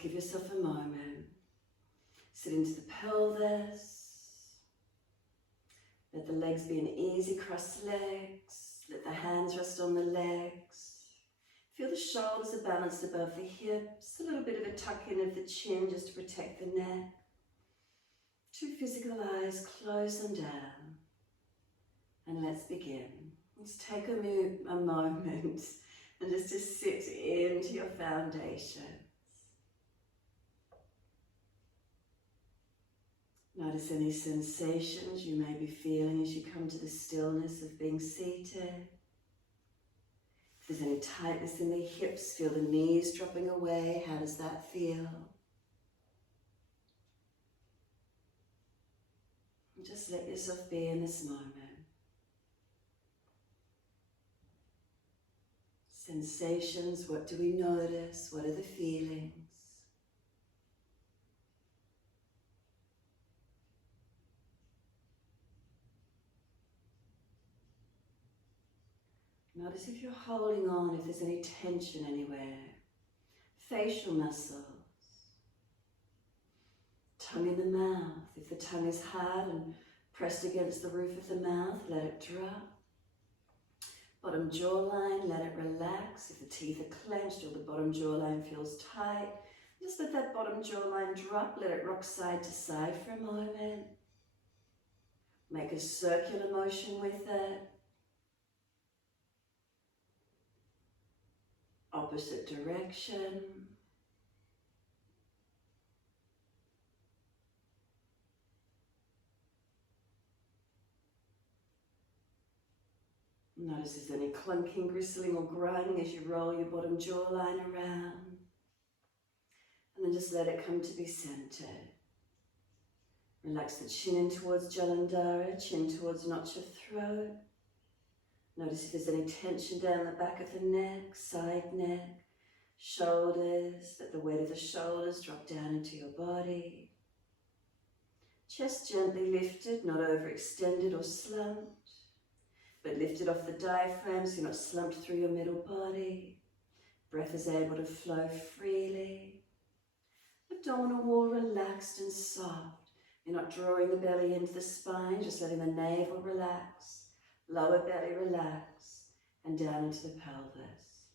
Just give yourself a moment. Sit into the pelvis. Let the legs be an easy crossed legs. Let the hands rest on the legs. Feel the shoulders are balanced above the hips. A little bit of a tuck in of the chin just to protect the neck. 2 physical eyes, close them down. And let's begin. Just take a moment and just to sit into your foundations. Notice any sensations you may be feeling as you come to the stillness of being seated. If there's any tightness in the hips, feel the knees dropping away. How does that feel? And just let yourself be in this moment. Sensations, what do we notice? What are the feelings? Notice if you're holding on, if there's any tension anywhere. Facial muscles. Tongue in the mouth. If the tongue is hard and pressed against the roof of the mouth, let it drop. Bottom jawline, let it relax. If the teeth are clenched or the bottom jawline feels tight, just let that bottom jawline drop. Let it rock side to side for a moment. Make a circular motion with it. Opposite direction. Notice if there's any clunking, gristling or grinding as you roll your bottom jawline around. And then just let it come to be centered. Relax the chin in towards Jalandhara, chin towards notch of throat. Notice if there's any tension down the back of the neck, side neck, shoulders. Let the weight of the shoulders drop down into your body. Chest gently lifted, not overextended or slumped, but lifted off the diaphragm so you're not slumped through your middle body. Breath is able to flow freely. Abdominal wall relaxed and soft. You're not drawing the belly into the spine, just letting the navel relax. Lower belly relax and down into the pelvis.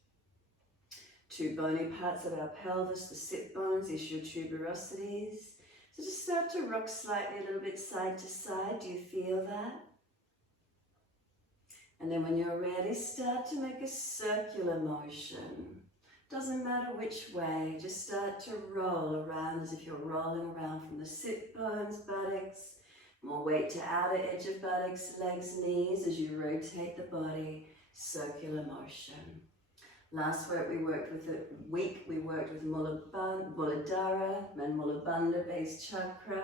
2 bony parts of our pelvis, the sit bones, ischial tuberosities. So just start to rock slightly, a little bit side to side. Do you feel that? And then when you're ready, start to make a circular motion. Doesn't matter which way, just start to roll around as if you're rolling around from the sit bones, buttocks. More weight to outer edge of buttocks, legs, knees as you rotate the body, circular motion. Last week we worked with Muladhara and Mulabandha based chakra.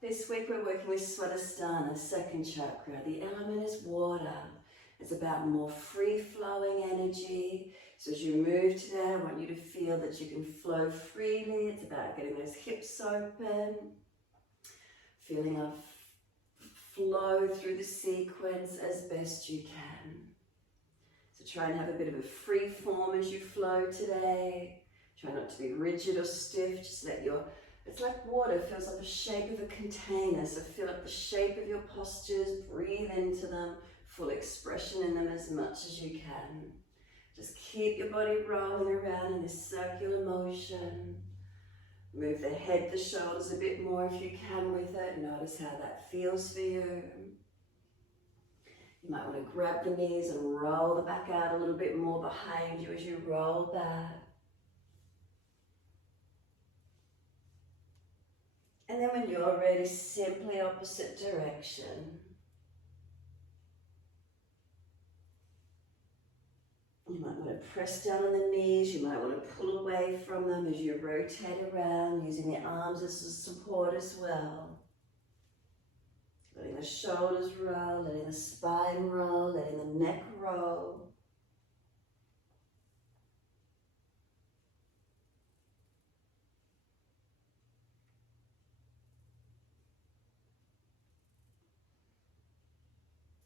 This week we're working with Swadhisthana, second chakra. The element is water. It's about more free-flowing energy. So as you move today, I want you to feel that you can flow freely. It's about getting those hips open, feeling a flow through the sequence as best you can. So try and have a bit of a free form as you flow today. Try not to be rigid or stiff. Just let it's like water, feels like the shape of a container. So feel up the shape of your postures, breathe into them, full expression in them as much as you can. Just keep your body rolling around in this circular motion. Move the head, the shoulders a bit more if you can with it. Notice how that feels for you. You might want to grab the knees and roll the back out a little bit more behind you as you roll back. And then when you're ready, simply opposite direction. You might want to press down on the knees, you might want to pull away from them as you rotate around, using the arms as a support as well. Letting the shoulders roll, letting the spine roll, letting the neck roll.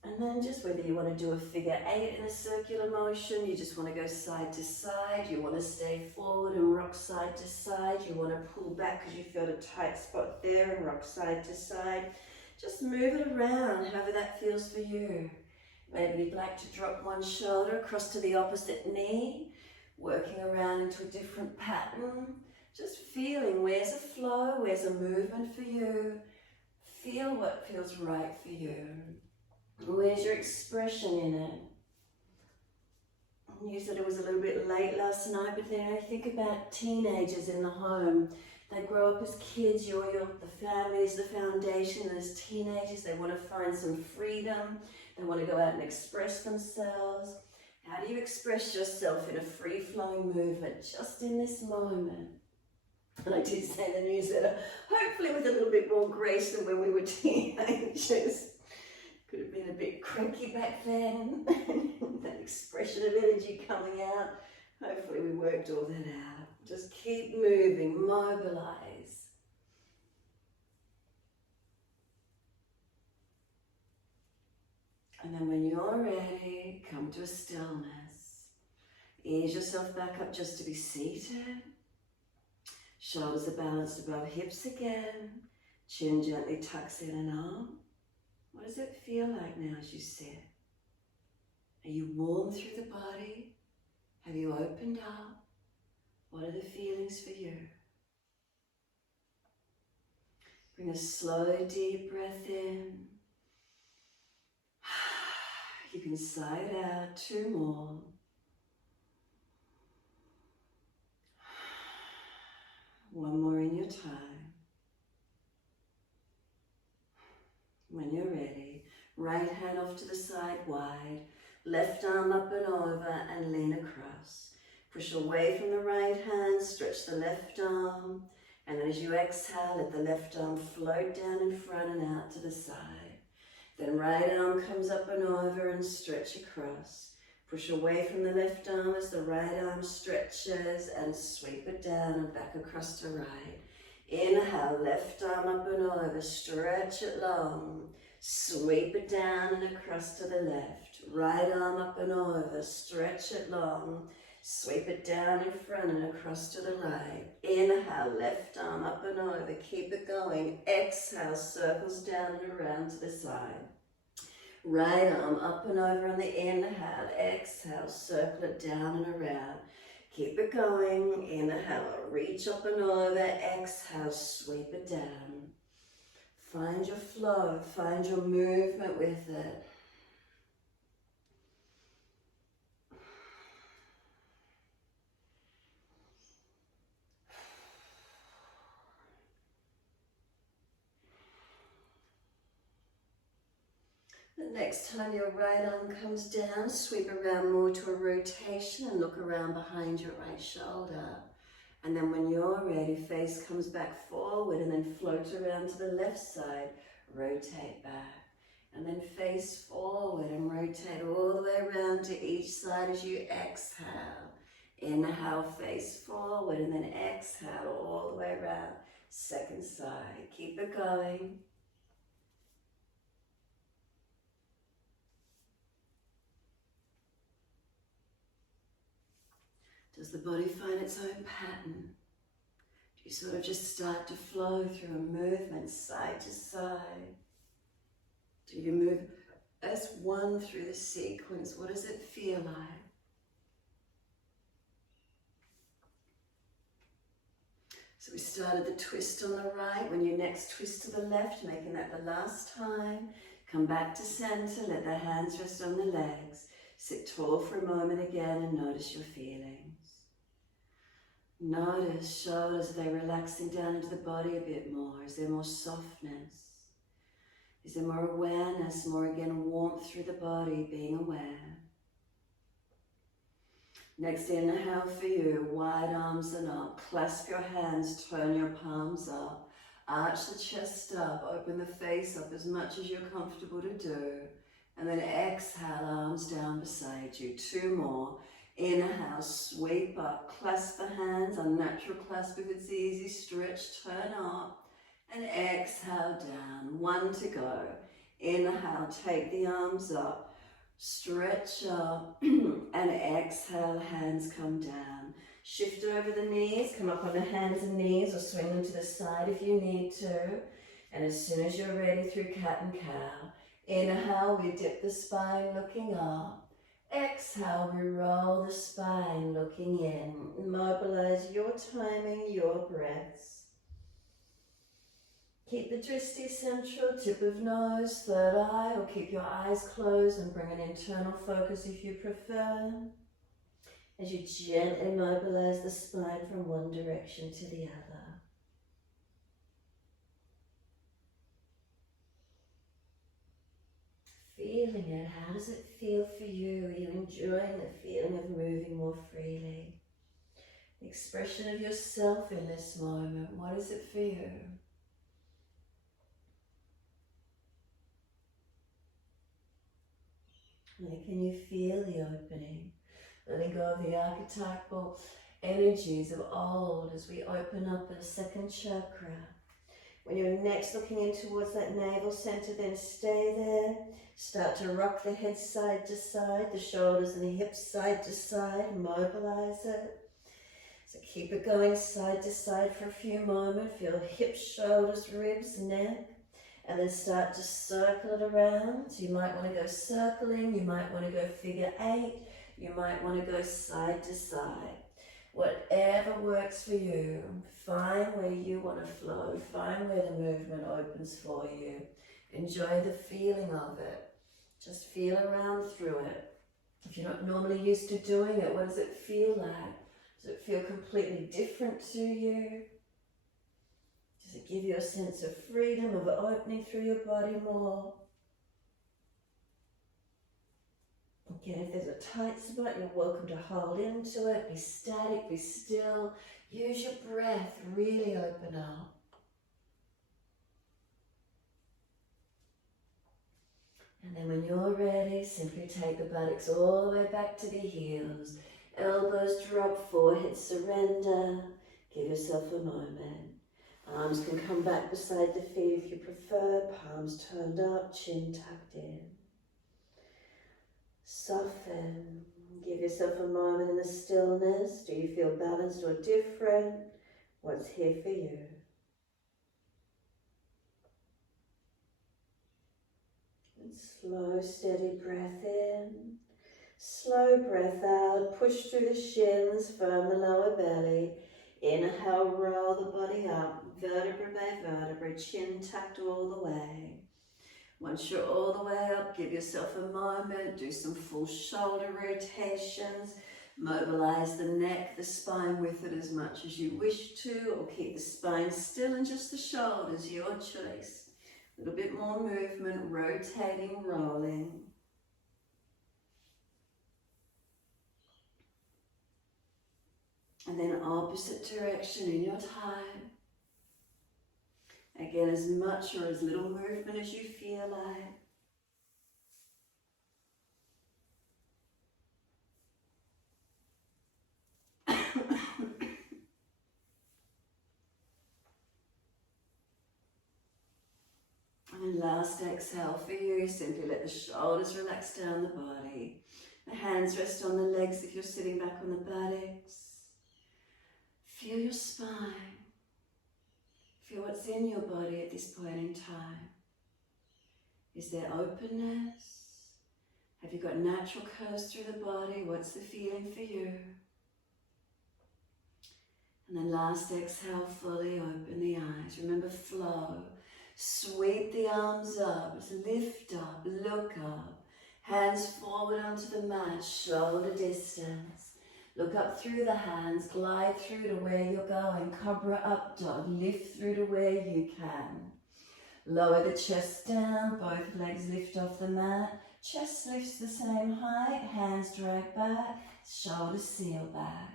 And then just whether you want to do a figure 8 in a circular motion, you just want to go side to side, you want to stay forward and rock side to side, you want to pull back because you feel a tight spot there and rock side to side. Just move it around, however that feels for you. Maybe you'd like to drop one shoulder across to the opposite knee, working around into a different pattern. Just feeling where's a flow, where's a movement for you. Feel what feels right for you. Where's your expression in it? You said it was a little bit late last night, but then I think about teenagers in the home. They grow up as kids, the family is the foundation, and as teenagers they want to find some freedom. They want to go out and express themselves. How do you express yourself in a free-flowing movement just in this moment? And I did say in the newsletter, hopefully with a little bit more grace than when we were teenagers. Could have been a bit cranky back then. That expression of energy coming out. Hopefully we worked all that out. Just keep moving, mobilize. And then when you're ready, come to a stillness. Ease yourself back up just to be seated. Shoulders are balanced above hips again. Chin gently tucks in and up. What does it feel like now as you sit? Are you warm through the body? Have you opened up? What are the feelings for you? Bring a slow, deep breath in. You can sigh it out. 2 more. One more in your time. When you're ready, right hand off to the side wide, left arm up and over and lean across. Push away from the right hand, stretch the left arm, and then as you exhale, let the left arm float down in front and out to the side. Then right arm comes up and over and stretch across. Push away from the left arm as the right arm stretches and sweep it down and back across to right. Inhale, left arm up and over, stretch it long. Sweep it down and across to the left. Right arm up and over, stretch it long. Sweep it down in front and across to the right. Inhale, left arm up and over, keep it going. Exhale, circles down and around to the side. Right arm up and over on the inhale, exhale, circle it down and around. Keep it going. Inhale, reach up and over, exhale, sweep it down. Find your flow, find your movement with it. The next time your right arm comes down, sweep around more to a rotation and look around behind your right shoulder. And then when you're ready, face comes back forward and then float around to the left side, rotate back. And then face forward and rotate all the way around to each side as you exhale. Inhale, face forward and then exhale all the way around. Second side, keep it going. Does the body find its own pattern? Do you sort of just start to flow through a movement side to side? Do you move as one through the sequence? What does it feel like? So we started the twist on the right. When you next twist to the left, making that the last time, come back to center, let the hands rest on the legs. Sit tall for a moment again and notice your feelings. Notice shoulders, are they relaxing down into the body a bit more? Is there more softness? Is there more awareness, more again warmth through the body, being aware? Next inhale for you, wide arms and up. Clasp your hands, turn your palms up. Arch the chest up, open the face up as much as you're comfortable to do. And then exhale, arms down beside you. 2 more. Inhale, sweep up, clasp the hands, unnatural clasp if it's easy, stretch, turn up, and exhale down. 1 to go. Inhale, take the arms up, stretch up, and exhale, hands come down. Shift over the knees, come up on the hands and knees or swing them to the side if you need to. And as soon as you're ready through cat and cow, inhale, we dip the spine looking up. Exhale, we roll the spine looking in. Mobilize your timing, your breaths. Keep the drishti central, tip of nose, third eye, or keep your eyes closed and bring an internal focus if you prefer. As you gently mobilize the spine from one direction to the other. Feeling it, how does it feel for you? Are you enjoying the feeling of moving more freely? The expression of yourself in this moment, what is it for you? Where can you feel the opening? Letting go of the archetypal energies of old as we open up the second chakra. When you're next looking in towards that navel center, then stay there. Start to rock the head side to side, the shoulders and the hips side to side, mobilize it. So keep it going side to side for a few moments. Feel hips, shoulders, ribs, neck. And then start to circle it around. So you might want to go circling, you might want to go figure 8, you might want to go side to side. Whatever works for you, find where you want to flow, find where the movement opens for you. Enjoy the feeling of it. Just feel around through it. If you're not normally used to doing it, what does it feel like? Does it feel completely different to you? Does it give you a sense of freedom, of opening through your body more? Again, if there's a tight spot, you're welcome to hold into it. Be static, be still. Use your breath, really open up. And then when you're ready, simply take the buttocks all the way back to the heels. Elbows drop, forehead surrender. Give yourself a moment. Arms can come back beside the feet if you prefer. Palms turned up, chin tucked in. Soften. Give yourself a moment in the stillness. Do you feel balanced or different? What's here for you? And slow, steady breath in. Slow breath out. Push through the shins, firm the lower belly. Inhale, roll the body up, vertebra by vertebra, chin tucked all the way. Once you're all the way up, give yourself a moment, do some full shoulder rotations, mobilize the neck, the spine with it as much as you wish to, or keep the spine still and just the shoulders, your choice. A little bit more movement, rotating, rolling. And then opposite direction in your time. Again, as much or as little movement as you feel like. And then last exhale for you, simply let the shoulders relax down the body. The hands rest on the legs if you're sitting back on the buttocks. Feel your spine. Feel what's in your body at this point in time. Is there openness? Have you got natural curves through the body? What's the feeling for you? And then last exhale, fully open the eyes. Remember flow. Sweep the arms up, lift up, look up. Hands forward onto the mat, shoulder distance. Look up through the hands, glide through to where you're going. Cobra Up Dog, lift through to where you can. Lower the chest down, both legs lift off the mat. Chest lifts the same height, hands drag back, shoulders seal back.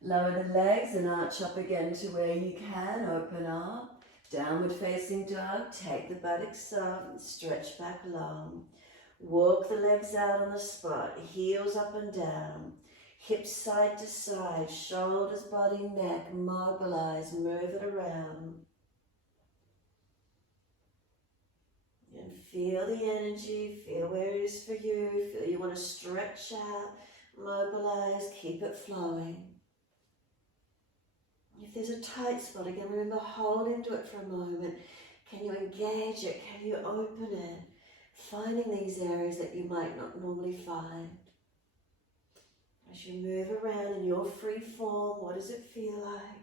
Lower the legs and arch up again to where you can, open up. Downward facing dog, take the buttocks up, stretch back long. Walk the legs out on the spot, heels up and down. Hips side to side, shoulders, body, neck, mobilize, move it around. And feel the energy, feel where it is for you, feel you want to stretch out, mobilize, keep it flowing. If there's a tight spot, again, remember, hold into it for a moment. Can you engage it? Can you open it? Finding these areas that you might not normally find. As you move around in your free form, what does it feel like?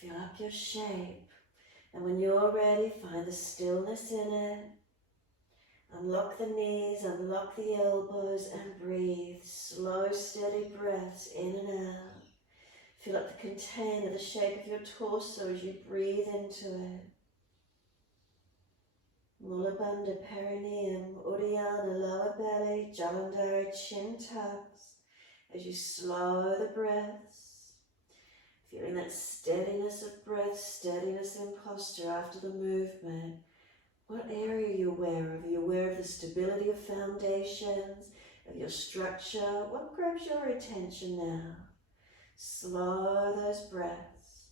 Fill up your shape. And when you're ready, find the stillness in it. Unlock the knees, unlock the elbows, and breathe. Slow, steady breaths in and out. Fill up the container, the shape of your torso as you breathe into it. Mula Bandha, perineum, Uddiyana, lower belly, Jalandhara, chin tucks. As you slow the breaths, feeling that steadiness of breath, steadiness in posture after the movement. What area are you aware of? Are you aware of the stability of foundations, of your structure? What grabs your attention now? Slow those breaths.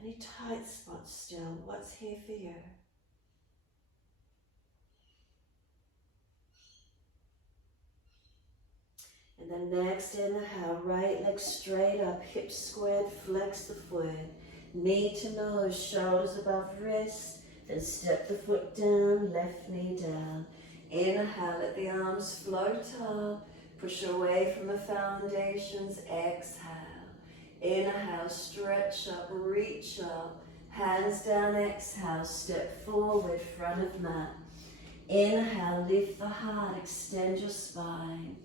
Any tight spots still? What's here for you? And then next, inhale, right leg straight up, hips squared, flex the foot. Knee to nose, shoulders above wrist. Then step the foot down, left knee down. Inhale, let the arms float up. Push away from the foundations. Exhale. Inhale, stretch up, reach up. Hands down, exhale, step forward, front of mat. Inhale, lift the heart, extend your spine.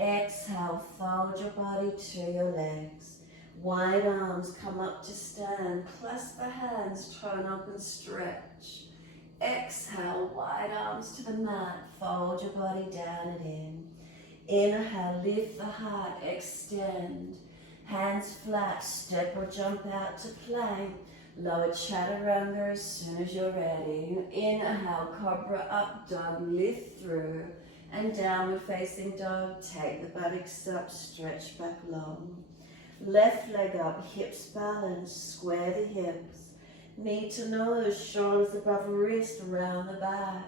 Exhale, fold your body to your legs. Wide arms, come up to stand. Clasp the hands, turn up and stretch. Exhale, wide arms to the mat. Fold your body down and in. Inhale, lift the heart, extend. Hands flat, step or jump out to plank. Lower chaturanga as soon as you're ready. Inhale, Cobra Up Dog, lift through. And downward facing dog, take the buttocks up, stretch back long. Left leg up, hips balanced, square the hips. Knee to nose, shoulders above wrist, round the back.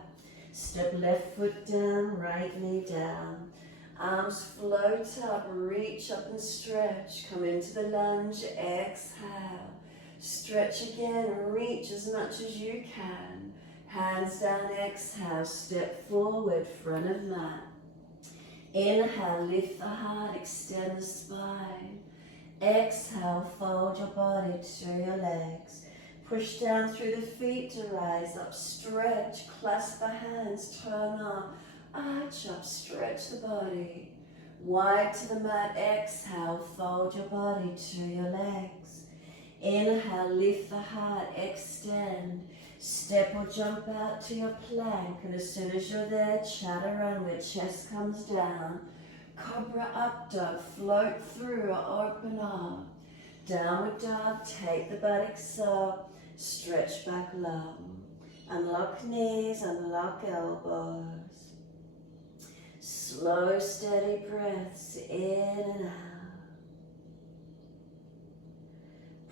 Step left foot down, right knee down. Arms float up, reach up and stretch. Come into the lunge, exhale. Stretch again, reach as much as you can. Hands down, exhale, step forward, front of mat. Inhale, lift the heart, extend the spine. Exhale, fold your body to your legs. Push down through the feet to rise up, stretch, clasp the hands, turn up, arch up, stretch the body. Wide to the mat, exhale, fold your body to your legs. Inhale, lift the heart, extend. Step or jump out to your plank, and as soon as you're there, chaturanga, chest comes down. Cobra Up Dog, float through or open up. Downward dog, take the buttocks up, stretch back long. Unlock knees, unlock elbows. Slow, steady breaths in and out.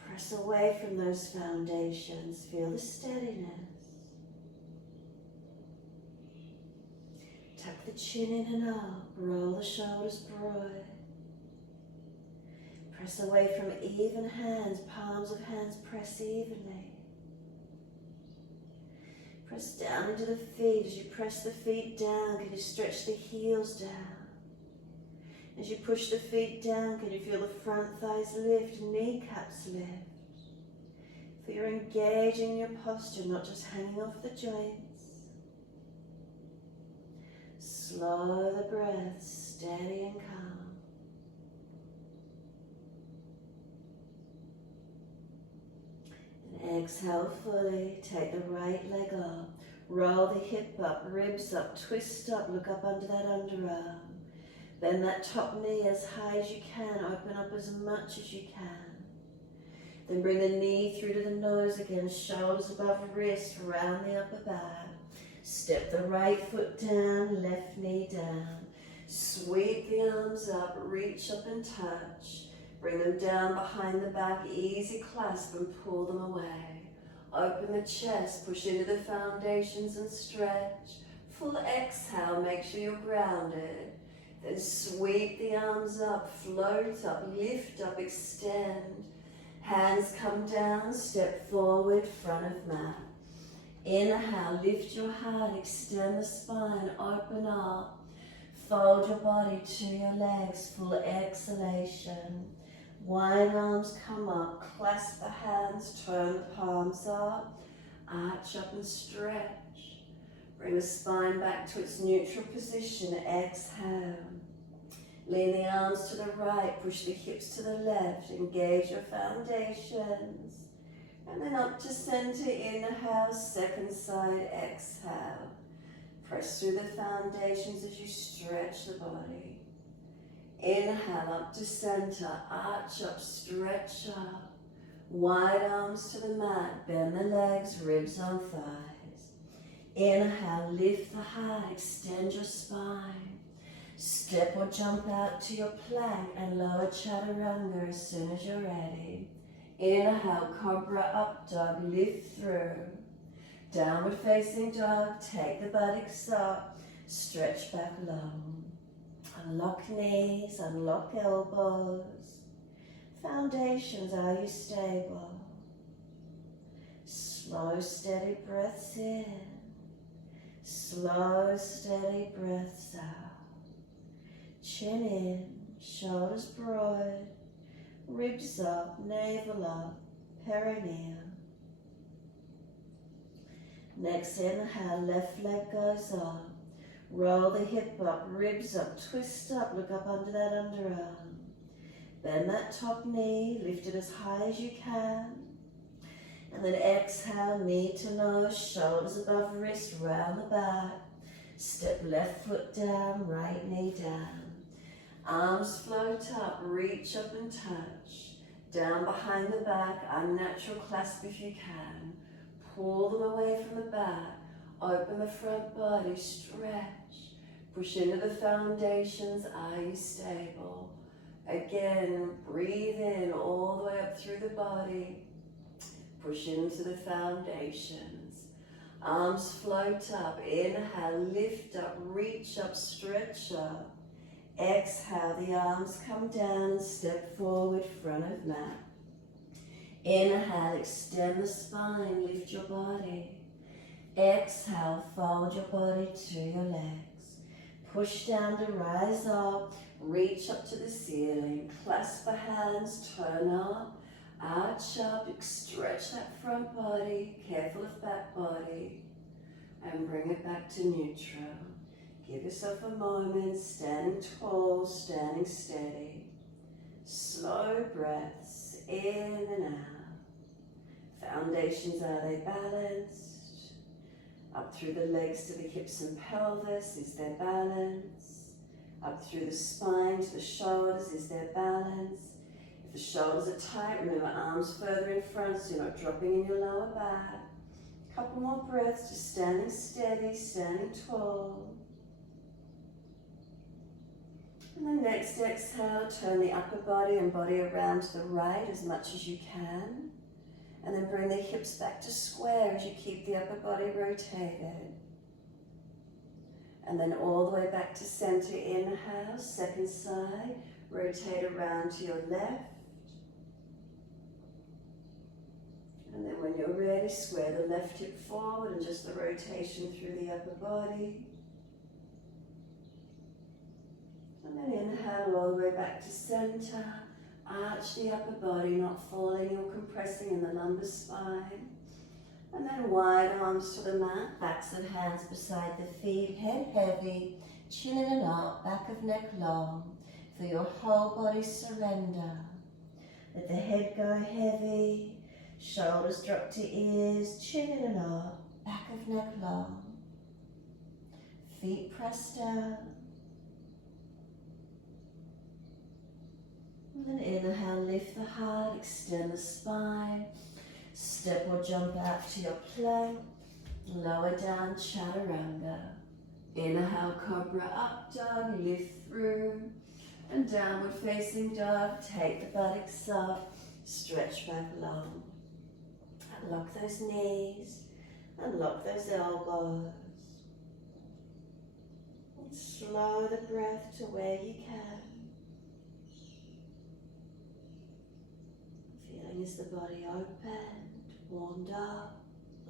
Press away from those foundations, feel the steadiness. Tuck the chin in and up, roll the shoulders broad. Press away from even hands, palms of hands press evenly. Press down into the feet. As you press the feet down, can you stretch the heels down? As you push the feet down, can you feel the front thighs lift, kneecaps lift? Feel you're engaging your posture, not just hanging off the joints. Slow the breath, steady and calm. Exhale fully, take the right leg up, roll the hip up, ribs up, twist up, look up under that underarm. Bend that top knee as high as you can, open up as much as you can. Then bring the knee through to the nose again, shoulders above wrist, round the upper back. Step the right foot down, left knee down. Sweep the arms up, reach up and touch. Bring them down behind the back, easy clasp and pull them away. Open the chest, push into the foundations and stretch. Full exhale, make sure you're grounded. Then sweep the arms up, float up, lift up, extend. Hands come down, step forward, front of mat. Inhale, lift your heart, extend the spine, open up. Fold your body to your legs, full exhalation. Wide arms come up, clasp the hands, turn the palms up, arch up and stretch. Bring the spine back to its neutral position, exhale. Lean the arms to the right, push the hips to the left, engage your foundations. And then up to center, inhale, second side, exhale. Press through the foundations as you stretch the body. Inhale, up to center, arch up, stretch up. Wide arms to the mat, bend the legs, ribs on thighs. Inhale, lift the heart, extend your spine. Step or jump out to your plank and lower chaturanga as soon as you're ready. Inhale, Cobra Up Dog, lift through. Downward facing dog, take the buttocks up, stretch back long. Unlock knees, unlock elbows. Foundations, are you stable? Slow, steady breaths in. Slow, steady breaths out. Chin in, shoulders broad, ribs up, navel up, perineum. Next inhale, left leg goes up. Roll the hip up, ribs up, twist up, look up under that underarm. Bend that top knee, lift it as high as you can. And then exhale, knee to nose, shoulders above wrist, round the back. Step left foot down, right knee down. Arms float up, reach up and touch. Down behind the back, unnatural clasp if you can. Pull them away from the back. Open the front body, stretch. Push into the foundations, are you stable? Again, breathe in all the way up through the body. Push into the foundations. Arms float up, inhale, lift up, reach up, stretch up. Exhale, the arms come down, step forward, front of mat. Inhale, extend the spine, lift your body. Exhale, fold your body to your legs. Push down to rise up, reach up to the ceiling. Clasp the hands, turn up, arch up, stretch that front body, careful of back body, and bring it back to neutral. Give yourself a moment, standing tall, standing steady. Slow breaths in and out. Foundations, are they balanced? Up through the legs to the hips and pelvis, is there balance? Up through the spine to the shoulders, is there balance? If the shoulders are tight, remember arms further in front so you're not dropping in your lower back. A couple more breaths, just standing steady, standing tall. And then next exhale, turn the upper body and body around to the right as much as you can. And then bring the hips back to square as you keep the upper body rotated. And then all the way back to center, inhale, second side, rotate around to your left. And then when you're ready, square the left hip forward and just the rotation through the upper body. And then inhale all the way back to center. Arch the upper body, not falling or compressing in the lumbar spine. And then wide arms to the mat, backs of hands beside the feet, head heavy, chin in and up, back of neck long. Feel your whole body surrender. Let the head go heavy, shoulders drop to ears, chin in and up, back of neck long. Feet pressed down. And then inhale, lift the heart, extend the spine. Step or jump out to your plank. Lower down, chaturanga. Inhale, Cobra Up Dog, lift through. And downward facing dog, take the buttocks up, stretch back long. Unlock those knees, unlock those elbows. And slow the breath to where you can. Feeling is the body opened, warmed up,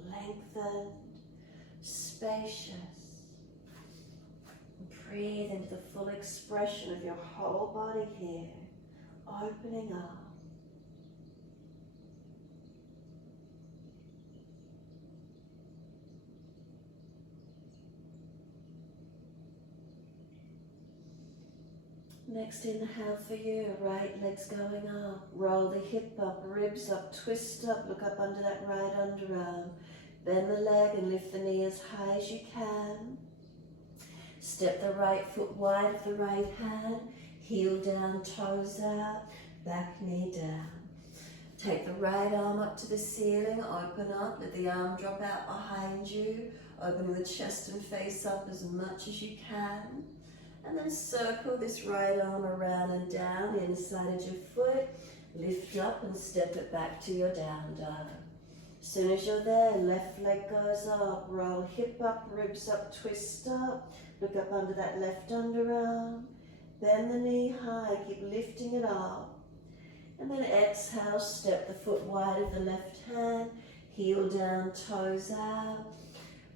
lengthened, spacious. And breathe into the full expression of your whole body here, opening up. Next inhale for you, right leg's going up. Roll the hip up, ribs up, twist up, look up under that right underarm. Bend the leg and lift the knee as high as you can. Step the right foot wide of the right hand, heel down, toes out, back knee down. Take the right arm up to the ceiling, open up, let the arm drop out behind you, opening the chest and face up as much as you can. And then circle this right arm around and down, inside of your foot, lift up and step it back to your down dog. As soon as you're there, left leg goes up, roll hip up, ribs up, twist up, look up under that left underarm, bend the knee high, keep lifting it up. And then exhale, step the foot wide of the left hand, heel down, toes out,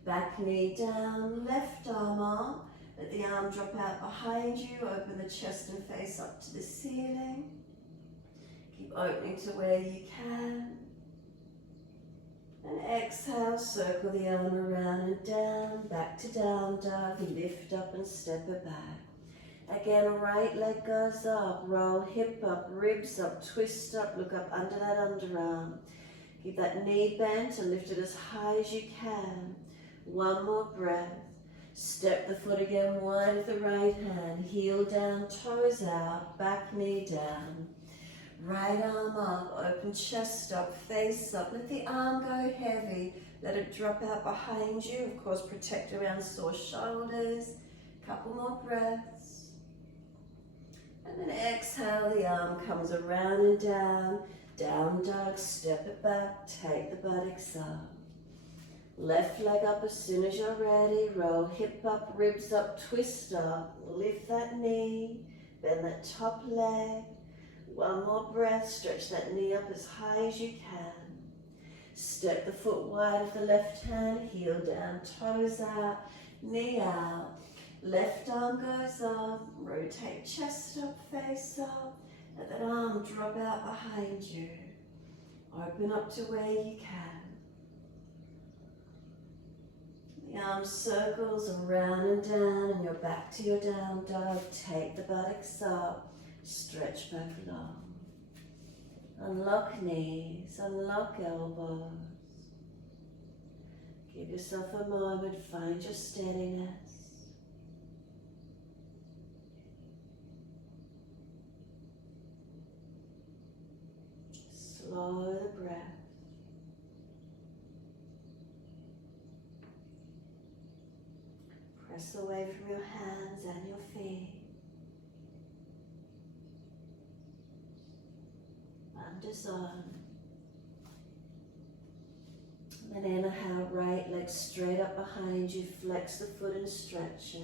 back knee down, left arm up. Let the arm drop out behind you, open the chest and face up to the ceiling. Keep opening to where you can. And exhale, circle the arm around and down, back to down dog, lift up and step it back. Again, right leg goes up, roll hip up, ribs up, twist up, look up under that underarm. Keep that knee bent and lift it as high as you can. One more breath. Step the foot again wide of the right hand, heel down, toes out, back knee down. Right arm up, open chest up, face up. Let the arm go heavy. Let it drop out behind you. Of course, protect around sore shoulders. Couple more breaths. And then exhale, the arm comes around and down. Down dog, step it back, take the buttocks up. Left leg up as soon as you're ready. Roll hip up, ribs up, twist up. Lift that knee, bend that top leg. One more breath, stretch that knee up as high as you can. Step the foot wide of the left hand, heel down, toes out, knee out. Left arm goes up, rotate chest up, face up. Let that arm drop out behind you. Open up to where you can. The arm circles around and down and you're back to your down dog. Take the buttocks up, stretch back long. Unlock knees, unlock elbows. Give yourself a moment, find your steadiness. Slow the breath. Press away from your hands and your feet. Underzone. Then inhale, right leg straight up behind you. Flex the foot and stretch it.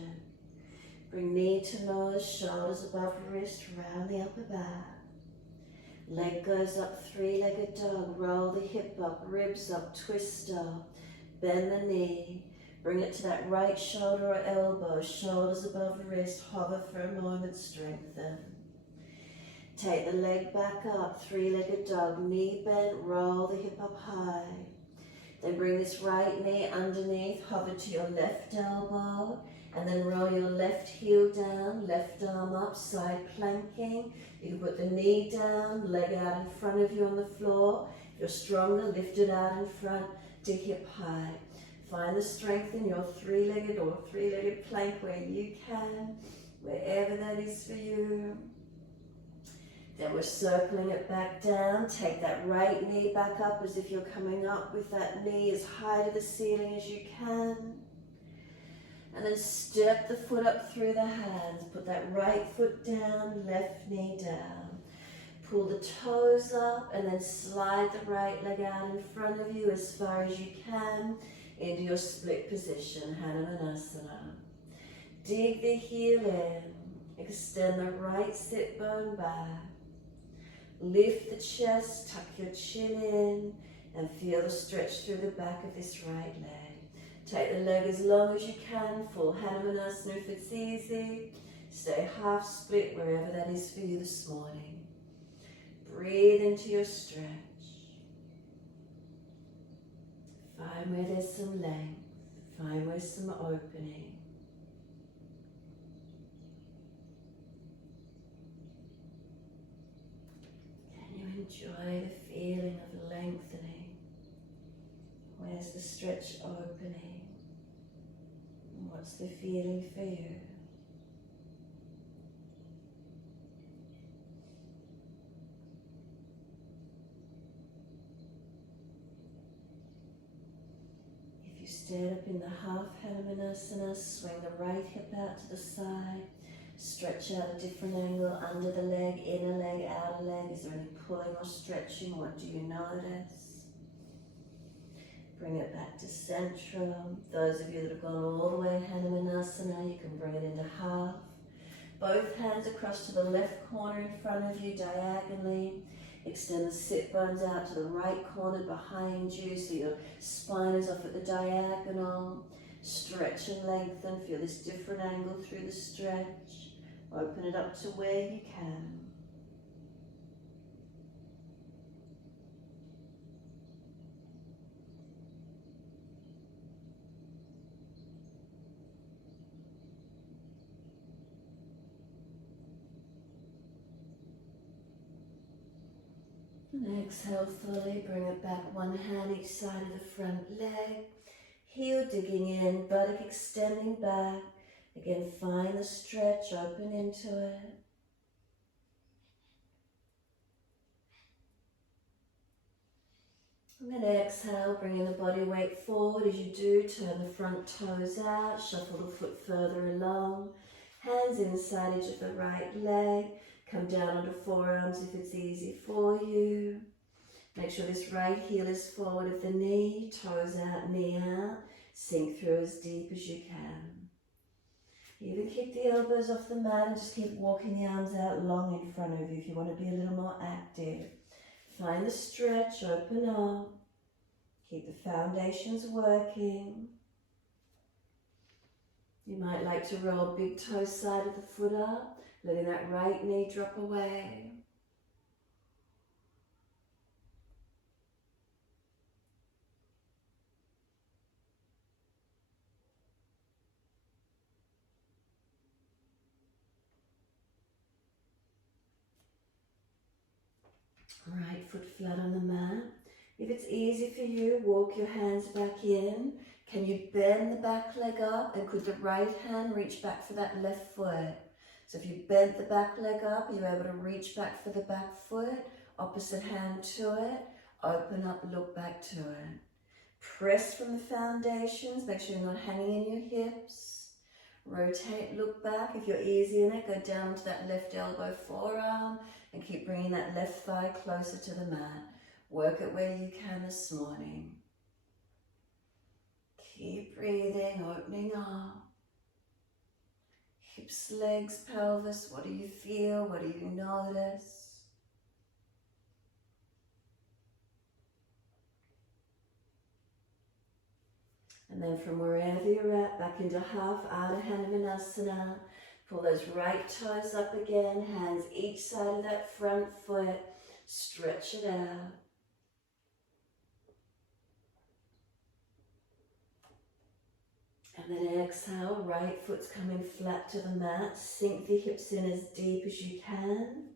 Bring knee to nose, shoulders above wrist, round the upper back. Leg goes up, three-legged dog. Roll the hip up, ribs up, twist up. Bend the knee. Bring it to that right shoulder or elbow, shoulders above the wrist, hover for a moment, strengthen. Take the leg back up, three-legged dog, knee bent, roll the hip up high. Then bring this right knee underneath, hover to your left elbow, and then roll your left heel down, left arm up, side planking. You can put the knee down, leg out in front of you on the floor. If you're stronger, lift it out in front to hip high. Find the strength in your three-legged or three-legged plank where you can, wherever that is for you. Then we're circling it back down. Take that right knee back up as if you're coming up with that knee as high to the ceiling as you can. And then step the foot up through the hands. Put that right foot down, left knee down. Pull the toes up and then slide the right leg out in front of you as far as you can into your split position, Hanumanasana. Dig the heel in, extend the right sit bone back. Lift the chest, tuck your chin in, and feel the stretch through the back of this right leg. Take the leg as long as you can, full Hanumanasana if it's easy. Stay half split wherever that is for you this morning. Breathe into your stretch. Find where there's some length. Find where there's some opening. Can you enjoy the feeling of lengthening? Where's the stretch opening? And what's the feeling for you? Stand up in the half Hanumanasana, swing the right hip out to the side, stretch out a different angle under the leg, inner leg, outer leg. Is there any pulling or stretching? What do you notice? Bring it back to central. Those of you that have gone all the way Hanumanasana, you can bring it into half. Both hands across to the left corner in front of you diagonally. Extend the sit bones out to the right corner behind you so your spine is off at the diagonal. Stretch and lengthen. Feel this different angle through the stretch. Open it up to where you can. And exhale fully, bring it back, one hand each side of the front leg. Heel digging in, buttock extending back. Again, find the stretch, open into it. And then exhale, bringing the body weight forward as you do. Turn the front toes out, shuffle the foot further along. Hands inside each of the right leg. Come down onto forearms if it's easy for you. Make sure this right heel is forward of the knee, toes out, knee out. Sink through as deep as you can. Even keep the elbows off the mat and just keep walking the arms out long in front of you if you want to be a little more active. Find the stretch, open up. Keep the foundations working. You might like to roll big toe side of the foot up, letting that right knee drop away. Right foot flat on the mat. If it's easy for you, walk your hands back in. Can you bend the back leg up, and could the right hand reach back for that left foot? So if you bent the back leg up, are you able to reach back for the back foot? Opposite hand to it. Open up, look back to it. Press from the foundations. Make sure you're not hanging in your hips. Rotate, look back. If you're easy in it, go down to that left elbow, forearm, and keep bringing that left thigh closer to the mat. Work it where you can this morning. Keep breathing, opening up. Hips, legs, pelvis, what do you feel? What do you notice? And then from wherever you're at, back into half Ardha Hanumanasana. Pull those right toes up again, hands each side of that front foot. Stretch it out. And then exhale, right foot's coming flat to the mat. Sink the hips in as deep as you can.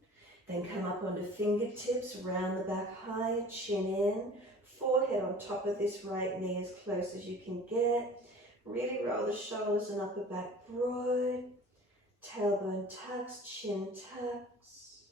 Then come up onto fingertips, round the back higher, chin in. Forehead on top of this right knee as close as you can get. Really roll the shoulders and upper back broad. Tailbone tucks, chin tucks.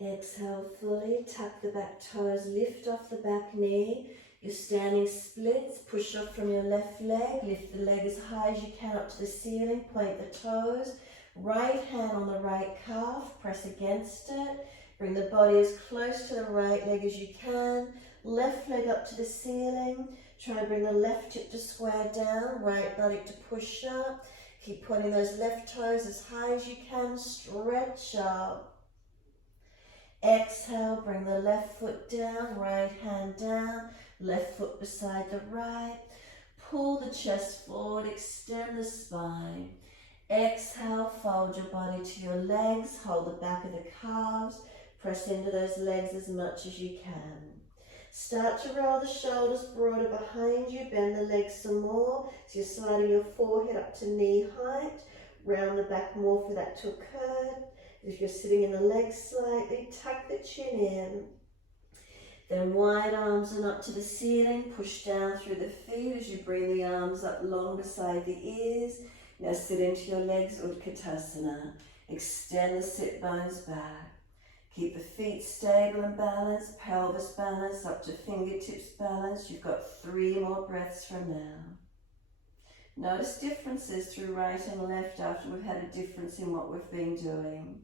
Exhale fully, tuck the back toes, lift off the back knee. You're standing splits, push up from your left leg, lift the leg as high as you can up to the ceiling, point the toes. Right hand on the right calf, press against it. Bring the body as close to the right leg as you can. Left leg up to the ceiling. Try to bring the left hip to square down, right buttock to push up. Keep pointing those left toes as high as you can, stretch up. Exhale, bring the left foot down, right hand down, left foot beside the right. Pull the chest forward, extend the spine. Exhale, fold your body to your legs, hold the back of the calves, press into those legs as much as you can. Start to roll the shoulders broader behind you, bend the legs some more, so you're sliding your forehead up to knee height, round the back more for that to occur. If you're sitting in the legs slightly, tuck the chin in. Then wide arms and up to the ceiling, push down through the feet as you bring the arms up long beside the ears. Now sit into your legs, Utkatasana. Extend the sit bones back. Keep the feet stable and balanced, pelvis balanced, up to fingertips balanced. You've got 3 more breaths from now. Notice differences through right and left after we've had a difference in what we've been doing.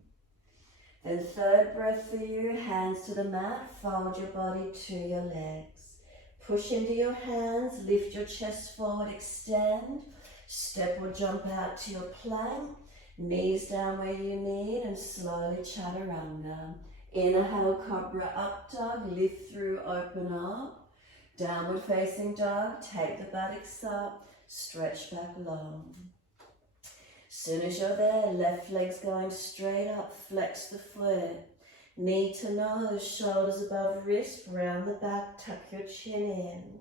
Then third breath for you, hands to the mat, fold your body to your legs. Push into your hands, lift your chest forward, extend. Step or jump out to your plank. Knees down where you need and slowly chaturanga. Inhale, Cobra Up Dog, lift through, open up. Downward facing dog, take the buttocks up, stretch back long. Soon as you're there, left leg's going straight up, flex the foot. Knee to nose, shoulders above wrist, round the back, tuck your chin in.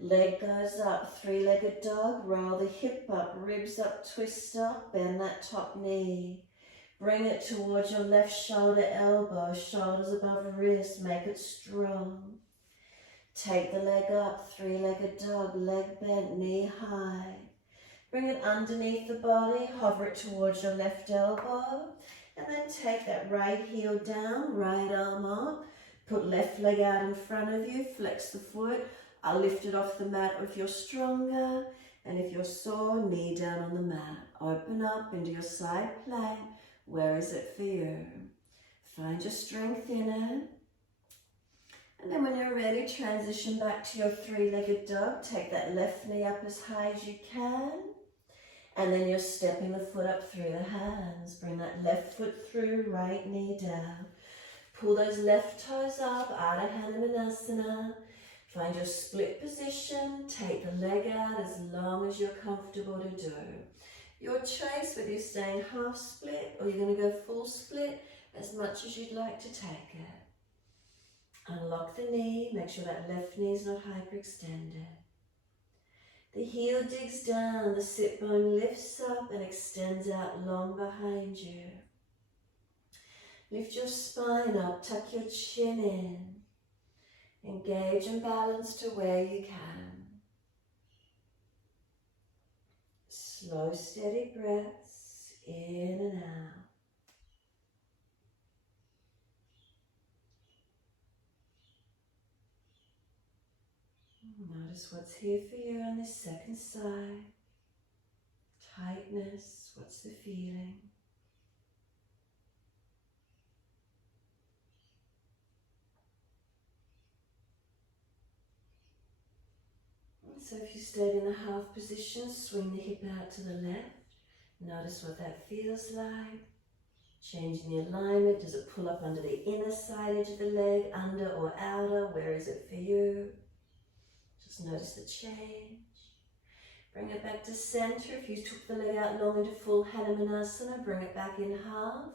Leg goes up, 3-legged dog, roll the hip up, ribs up, twist up, bend that top knee. Bring it towards your left shoulder, elbow, shoulders above wrist, make it strong. Take the leg up, 3-legged dog, leg bent, knee high. Bring it underneath the body, hover it towards your left elbow, and then take that right heel down, right arm up, put left leg out in front of you, flex the foot. I'll lift it off the mat if you're stronger, and if you're sore, knee down on the mat. Open up into your side plank. Where is it for you? Find your strength in it. And then when you're ready, transition back to your 3-legged dog. Take that left knee up as high as you can. And then you're stepping the foot up through the hands. Bring that left foot through, right knee down. Pull those left toes up, Ardha Hanumanasana. Find your split position, take the leg out as long as you're comfortable to do. Your choice, whether you're staying half split or you're going to go full split, as much as you'd like to take it. Unlock the knee, make sure that left knee is not hyperextended. The heel digs down, the sit bone lifts up and extends out long behind you. Lift your spine up, tuck your chin in. Engage and balance to where you can. Slow, steady breaths in and out. Notice what's here for you on this second side. Tightness, what's the feeling? So if you stayed in the half position, swing the hip out to the left. Notice what that feels like. Changing the alignment. Does it pull up under the inner side edge of the leg, under or outer? Where is it for you? Just notice the change. Bring it back to center. If you took the leg out long into full Hanumanasana, bring it back in half.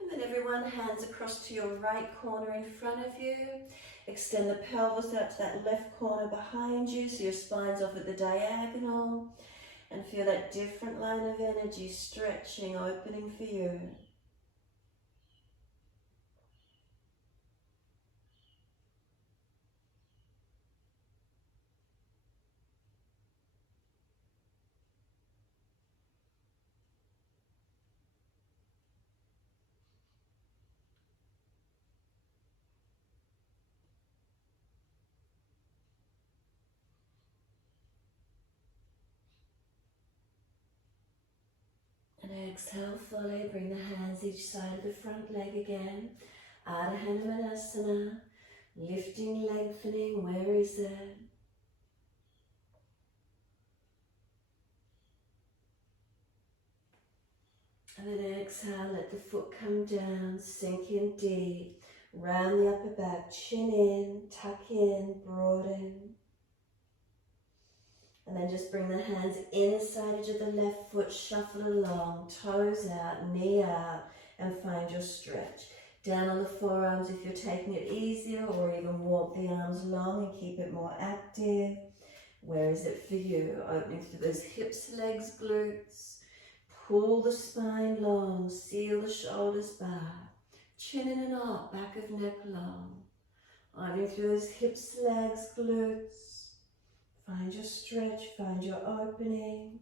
And then everyone, hands across to your right corner in front of you. Extend the pelvis out to that left corner behind you so your spine's off at the diagonal. And feel that different line of energy stretching, opening for you. Exhale fully, bring the hands each side of the front leg again. Ardha Hanumanasana, lifting, lengthening, where is it? And then exhale, let the foot come down, sink in deep, round the upper back, chin in, tuck in, broaden. And then just bring the hands inside edge of the left foot, shuffle along, toes out, knee out, and find your stretch. Down on the forearms if you're taking it easier, or even walk the arms long and keep it more active. Where is it for you? Opening through those hips, legs, glutes. Pull the spine long, seal the shoulders back. Chin in and up, back of neck long. Opening through those hips, legs, glutes. Find your stretch, find your opening.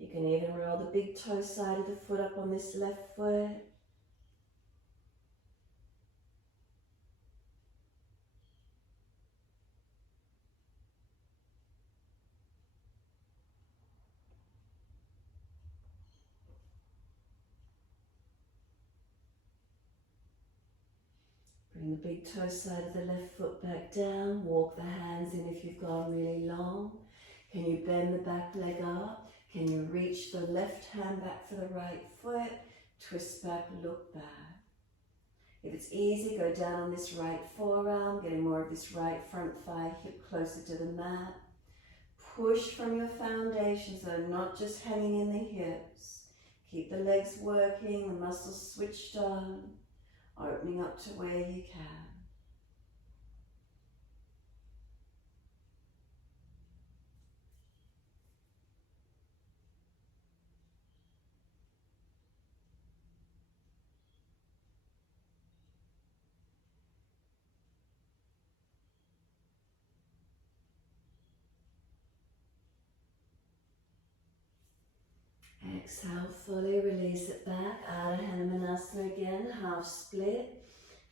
You can even roll the big toe side of the foot up on this left foot. Bring the big toe side of the left foot back down. Walk the hands in if you've gone really long. Can you bend the back leg up? Can you reach the left hand back for the right foot? Twist back, look back. If it's easy, go down on this right forearm, getting more of this right front thigh, hip closer to the mat. Push from your foundation, so not just hanging in the hips. Keep the legs working, the muscles switched on. Opening up to where you can. Exhale, fully release it back. Ardha Hanumanasana again, half split.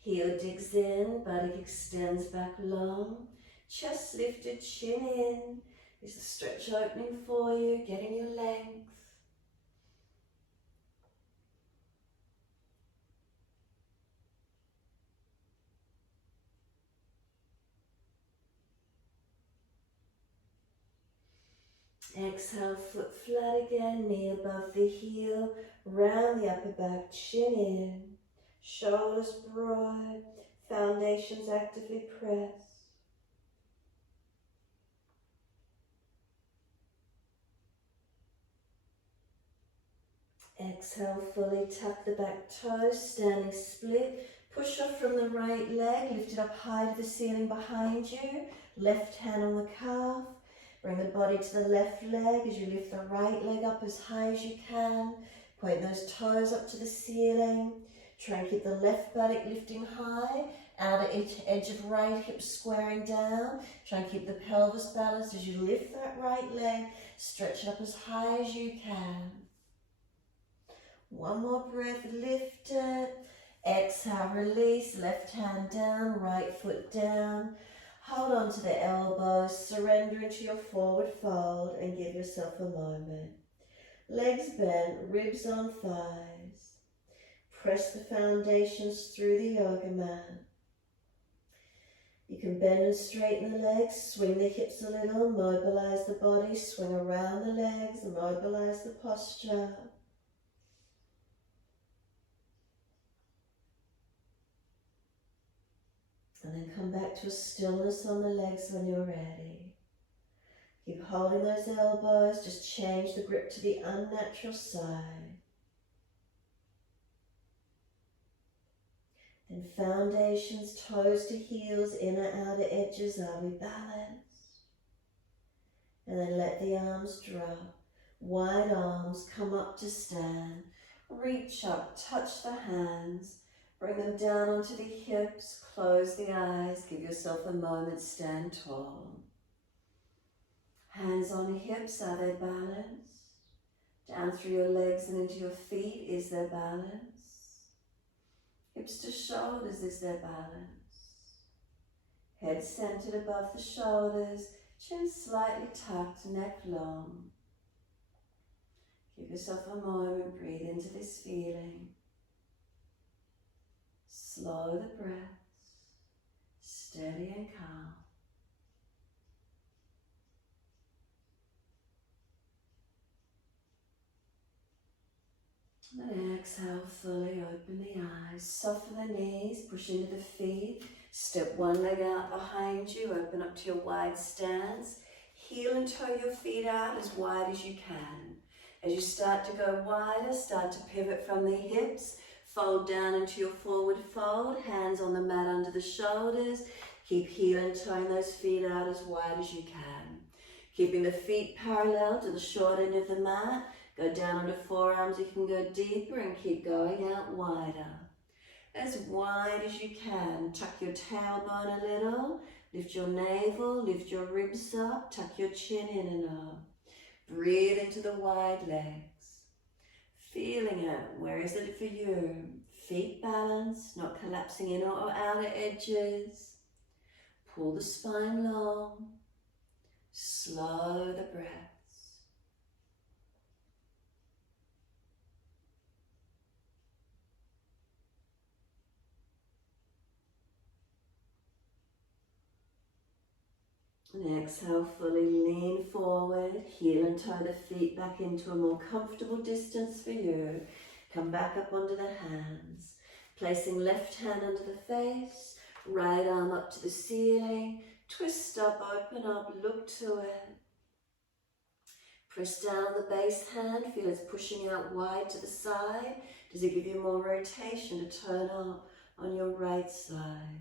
Heel digs in, body extends back long. Chest lifted, chin in. Is the stretch opening for you, getting your length. Exhale, foot flat again, knee above the heel, round the upper back, chin in, shoulders broad, foundations actively pressed. Exhale, fully tuck the back toes, standing split. Push off from the right leg, lift it up high to the ceiling behind you. Left hand on the calf. Bring the body to the left leg as you lift the right leg up as high as you can. Point those toes up to the ceiling. Try and keep the left buttock lifting high. Outer edge of right hip squaring down. Try and keep the pelvis balanced as you lift that right leg. Stretch it up as high as you can. One more breath, lift it. Exhale, release, left hand down, right foot down. Hold on to the elbows, surrender into your forward fold and give yourself a moment. Legs bent, ribs on thighs. Press the foundations through the yoga mat. You can bend and straighten the legs, swing the hips a little, mobilize the body, swing around the legs, mobilize the posture. And then come back to a stillness on the legs when you're ready. Keep holding those elbows, just change the grip to the unnatural side. Then foundations, toes to heels, inner outer edges, are we balanced? And then let the arms drop. Wide arms, come up to stand. Reach up, touch the hands. Bring them down onto the hips, close the eyes, give yourself a moment, stand tall. Hands on hips, are they balanced? Down through your legs and into your feet, is there balance? Hips to shoulders, is there balance? Head centered above the shoulders, chin slightly tucked, neck long. Give yourself a moment, breathe into this feeling. Slow the breaths, steady and calm. And then exhale, fully open the eyes, soften the knees, push into the feet, step one leg out behind you, open up to your wide stance, heel and toe your feet out as wide as you can. As you start to go wider, start to pivot from the hips, fold down into your forward fold, hands on the mat under the shoulders, keep heel and toeing those feet out as wide as you can. Keeping the feet parallel to the short end of the mat, go down onto forearms, you can go deeper and keep going out wider. As wide as you can, tuck your tailbone a little, lift your navel, lift your ribs up, tuck your chin in and up. Breathe into the wide legs. Feeling it, where is it for you? Feet balanced, not collapsing in or outer edges. Pull the spine long. Slow the breaths. And exhale, fully lean forward, heel and toe the feet back into a more comfortable distance for you. Come back up onto the hands, placing left hand under the face, right arm up to the ceiling, twist up, open up, look to it. Press down the base hand, feel it's pushing out wide to the side. Does it give you more rotation to turn up on your right side?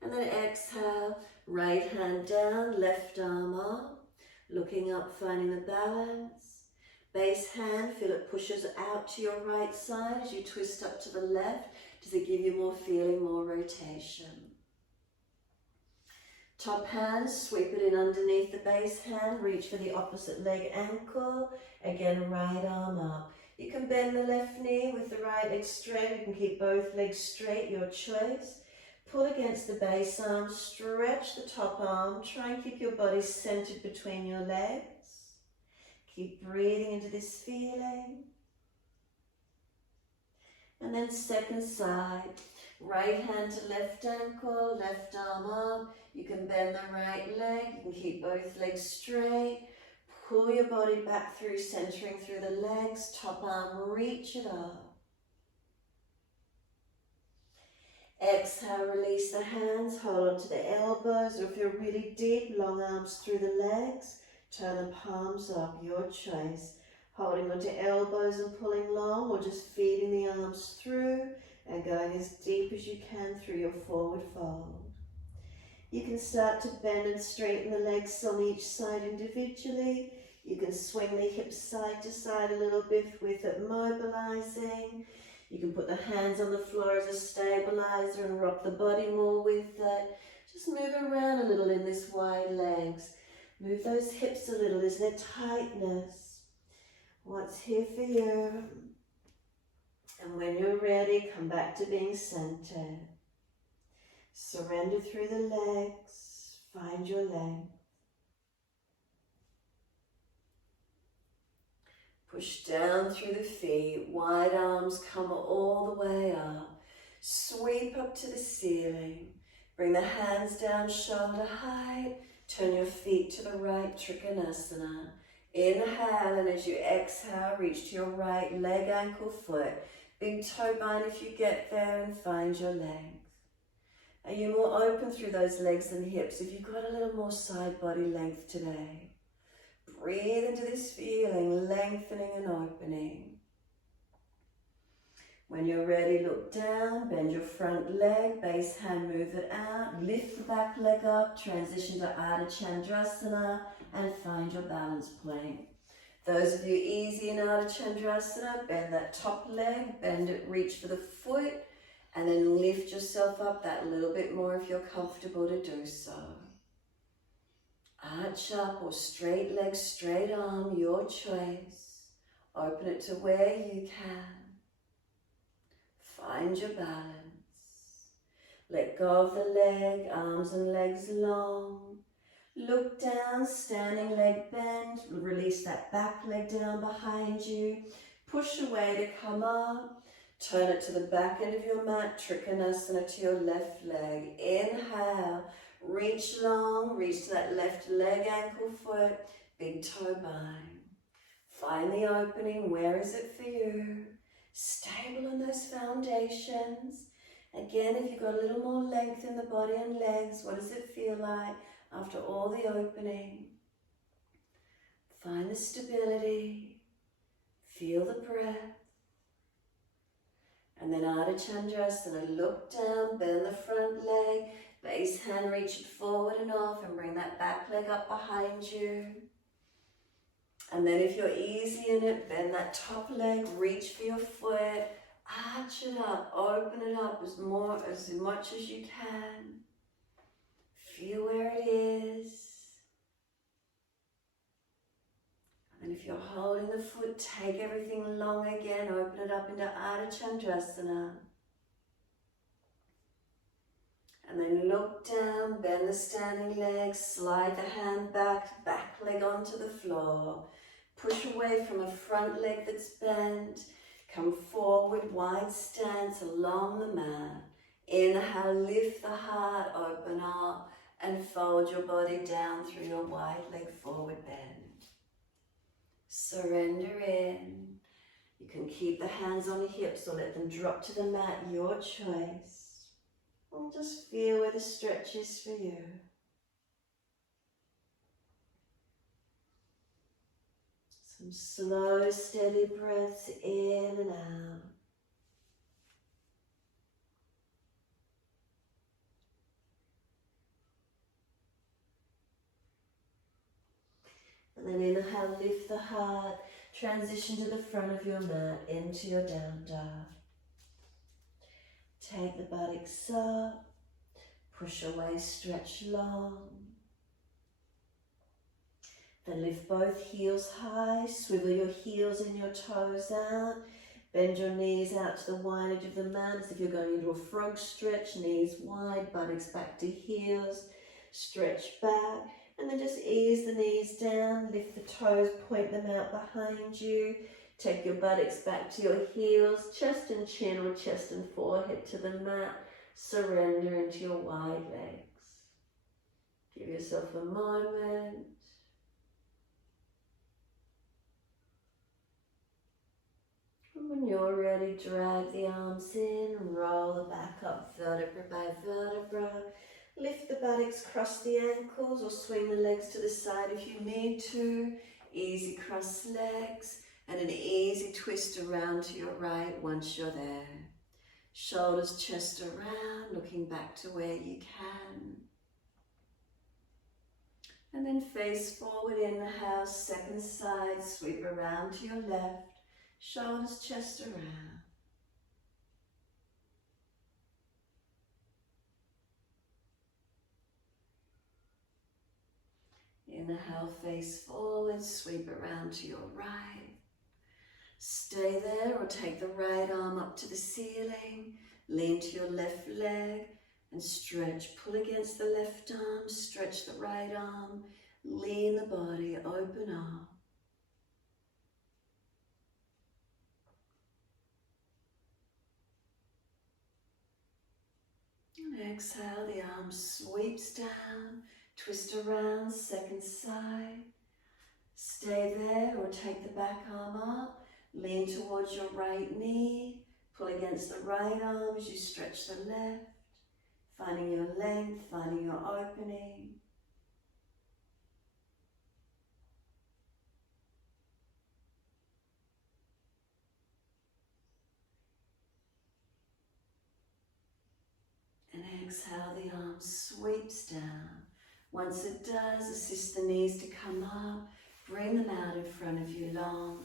And then exhale, right hand down, left arm up, looking up, finding the balance. Base hand, feel it pushes out to your right side as you twist up to the left. Does it give you more feeling, more rotation? Top hand, sweep it in underneath the base hand, reach for the opposite leg ankle. Again, right arm up. You can bend the left knee with the right leg straight. You can keep both legs straight, your choice. Pull against the base arm, stretch the top arm. Try and keep your body centered between your legs. Keep breathing into this feeling. And then second side. Right hand to left ankle, left arm up. You can bend the right leg. You can keep both legs straight. Pull your body back through, centering through the legs. Top arm, reach it up. Exhale, release the hands, hold on to the elbows, or if you're really deep, long arms through the legs, turn the palms up, your choice. Holding onto elbows and pulling long, or just feeding the arms through and going as deep as you can through your forward fold. You can start to bend and straighten the legs on each side individually. You can swing the hips side to side a little bit with it mobilizing. You can put the hands on the floor as a stabilizer and rock the body more with it. Just move around a little in this wide legs. Move those hips a little. Is there tightness? What's here for you? And when you're ready, come back to being centered. Surrender through the legs. Find your length. Push down through the feet, wide arms come all the way up. Sweep up to the ceiling. Bring the hands down shoulder height. Turn your feet to the right, Trikonasana. Inhale, and as you exhale, reach to your right leg, ankle, foot. Big toe bind if you get there and find your length. Are you more open through those legs and hips? Have you got a little more side body length today? Breathe into this feeling, lengthening and opening. When you're ready, look down, bend your front leg, base hand, move it out, lift the back leg up, transition to Ardha Chandrasana, and find your balance plank. Those of you easy in Ardha Chandrasana, bend that top leg, bend it, reach for the foot, and then lift yourself up that little bit more if you're comfortable to do so. Arch up or straight leg, straight arm, your choice. Open it to where you can. Find your balance. Let go of the leg, arms and legs long. Look down, standing leg bend. Release that back leg down behind you. Push away to come up. Turn it to the back end of your mat. Trikonasana to your left leg. Inhale. Reach long. Reach to that left leg, ankle, foot. Big toe bind. Find the opening. Where is it for you? Stable on those foundations. Again, if you've got a little more length in the body and legs, what does it feel like after all the opening? Find the stability. Feel the breath. And then Ardha Chandrasana, look down, bend the front leg, base hand, reach it forward and off, and bring that back leg up behind you. And then if you're easy in it, bend that top leg, reach for your foot, arch it up, open it up as much as you can. Feel where it is. And if you're holding the foot, take everything long again, open it up into Ardha Chandrasana. And then look down, bend the standing leg, slide the hand back, back leg onto the floor. Push away from a front leg that's bent. Come forward, wide stance along the mat. Inhale, lift the heart, open up, and fold your body down through your wide leg forward bend. Surrender in. You can keep the hands on your hips or let them drop to the mat, your choice. And just feel where the stretch is for you. Some slow, steady breaths in and out. And then inhale, lift the heart, transition to the front of your mat, into your down dog. Take the buttocks up, push away, stretch long. Then lift both heels high, swivel your heels and your toes out. Bend your knees out to the wide edge of the mat as if you're going into a frog stretch, knees wide, buttocks back to heels, stretch back. And then just ease the knees down, lift the toes, point them out behind you. Take your buttocks back to your heels, chest and chin or chest and forehead to the mat. Surrender into your wide legs. Give yourself a moment. And when you're ready, drag the arms in, roll the back up vertebra by vertebra. Lift the buttocks, cross the ankles, or swing the legs to the side if you need to. Easy cross legs, and an easy twist around to your right once you're there. Shoulders, chest around, looking back to where you can. And then face forward, inhale, second side, sweep around to your left. Shoulders, chest around. Inhale, face forward, sweep around to your right. Stay there or take the right arm up to the ceiling. Lean to your left leg and stretch. Pull against the left arm, stretch the right arm. Lean the body, open up. And exhale, the arm sweeps down. Twist around, second side. Stay there or take the back arm up. Lean towards your right knee. Pull against the right arm as you stretch the left. Finding your length, finding your opening. And exhale, the arm sweeps down. Once it does, assist the knees to come up. Bring them out in front of you long.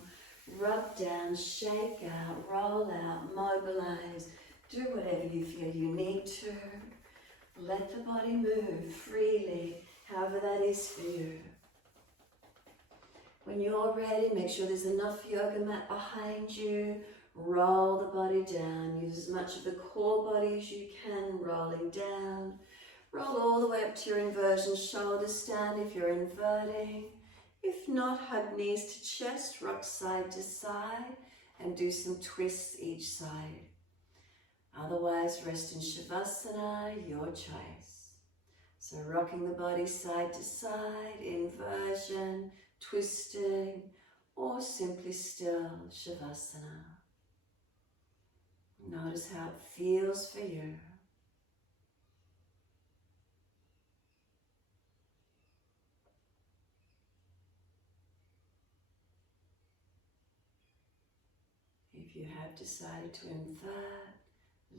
Rub down, shake out, roll out, mobilize. Do whatever you feel you need to. Let the body move freely, however that is for you. When you're ready, make sure there's enough yoga mat behind you. Roll the body down. Use as much of the core body as you can, rolling down. Roll all the way up to your inversion shoulder stand if you're inverting. If not, hug knees to chest, rock side to side, and do some twists each side. Otherwise, rest in Shavasana, your choice. So rocking the body side to side, inversion, twisting, or simply still Shavasana. Notice how it feels for you. If you have decided to invert,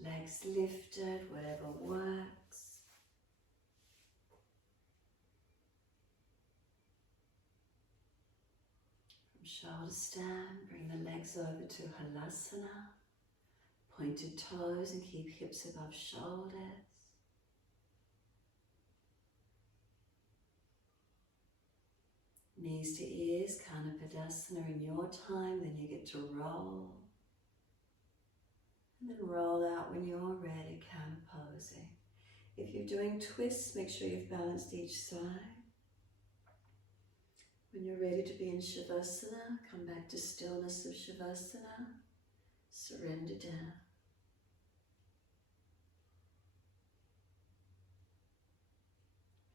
legs lifted, whatever works. From shoulder stand, bring the legs over to Halasana. Pointed toes and keep hips above shoulders. Knees to ears, Kanapadasana in your time, then you get to roll. And then roll out when you're ready, camel posing. If you're doing twists, make sure you've balanced each side. When you're ready to be in Shavasana, come back to stillness of Shavasana. Surrender down.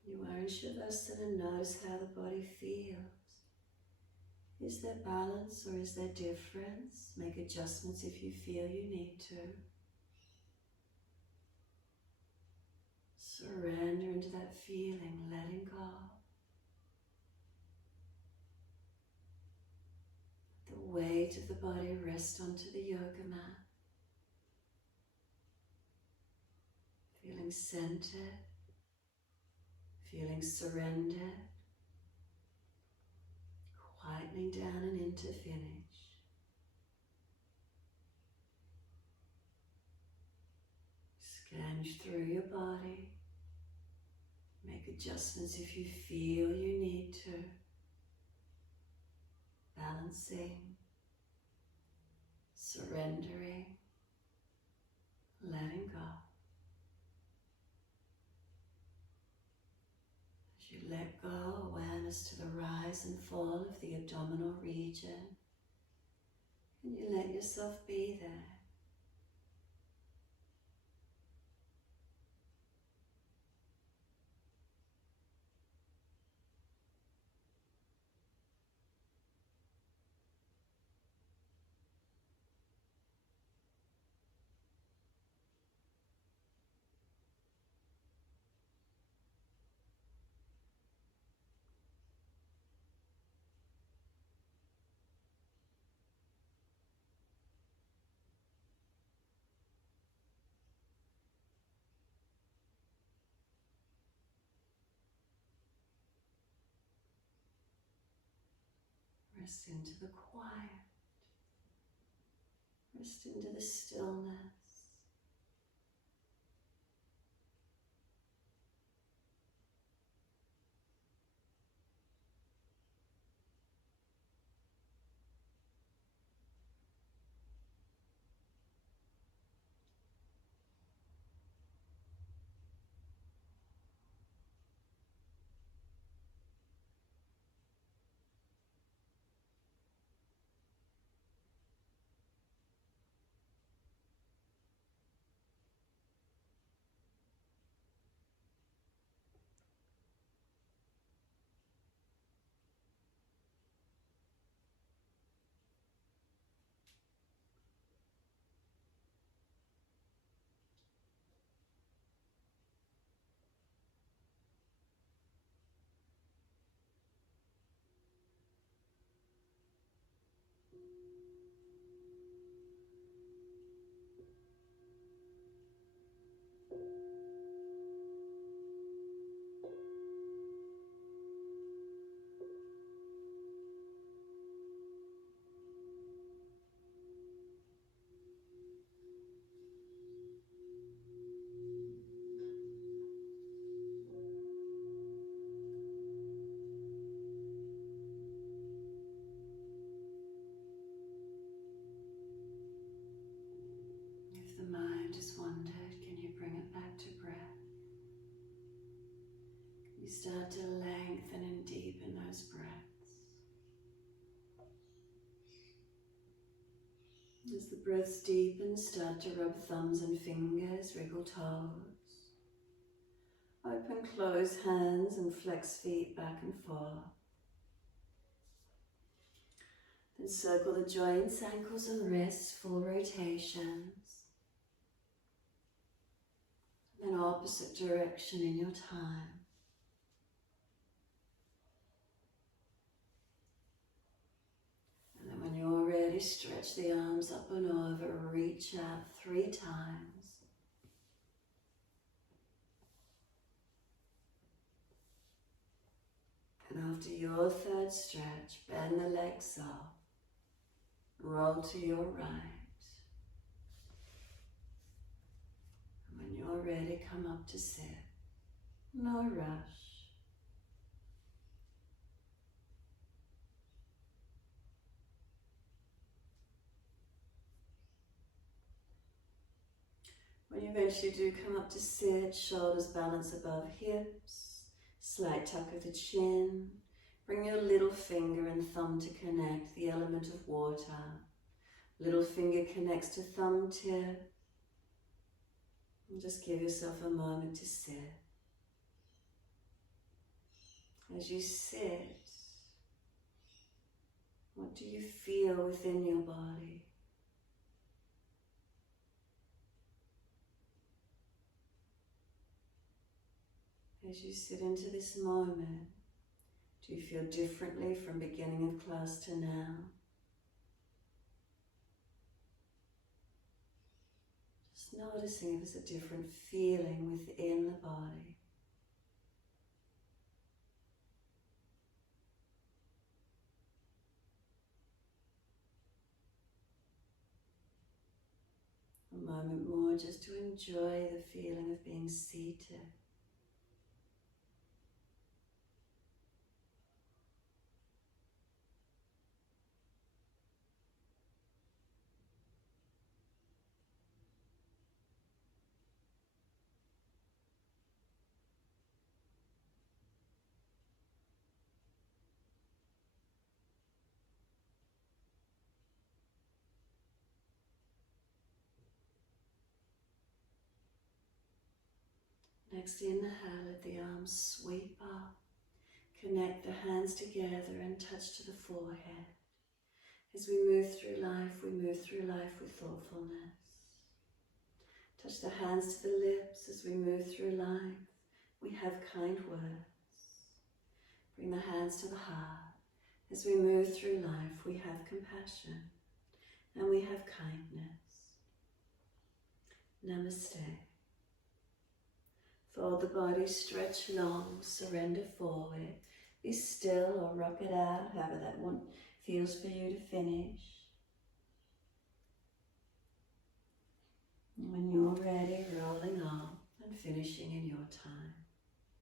You are in Shavasana, notice how the body feels. Is there balance or is there difference? Make adjustments if you feel you need to. Surrender into that feeling, letting go. The weight of the body rest onto the yoga mat. Feeling centered, feeling surrendered, quietening down and into finish. Scan through your body. Make adjustments if you feel you need to. Balancing, surrendering, letting go. As you let go, awareness to the rise and fall of the abdominal region. And you let yourself be there. Rest into the quiet. Rest into the stillness. If the mind has wandered, can you bring it back to breath? start to lengthen and deepen those breaths. As the breaths deepen, start to rub thumbs and fingers, wriggle toes. Open, close hands and flex feet back and forth. Then circle the joints, ankles and wrists, full rotations. Then opposite direction in your time. And then when you're ready, stretch the arms up and over, reach out 3 times. And after your 3rd stretch, bend the legs up, roll to your right. And when you're ready, come up to sit. No rush. When you eventually do come up to sit, shoulders balance above hips, slight tuck of the chin. Bring your little finger and thumb to connect, the element of water. Little finger connects to thumb tip. And just give yourself a moment to sit. As you sit, what do you feel within your body? As you sit into this moment, do you feel differently from beginning of class to now? Just noticing if there's a different feeling within the body. A moment more just to enjoy the feeling of being seated. Next inhale, let the arms sweep up. Connect the hands together and touch to the forehead. As we move through life with thoughtfulness. Touch the hands to the lips as we move through life. We have kind words. Bring the hands to the heart. As we move through life, we have compassion and we have kindness. Namaste. Fold the body, stretch long, surrender forward. Be still or rock it out, however that one feels for you to finish. And when you're ready, rolling up and finishing in your time.